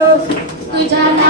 Good job.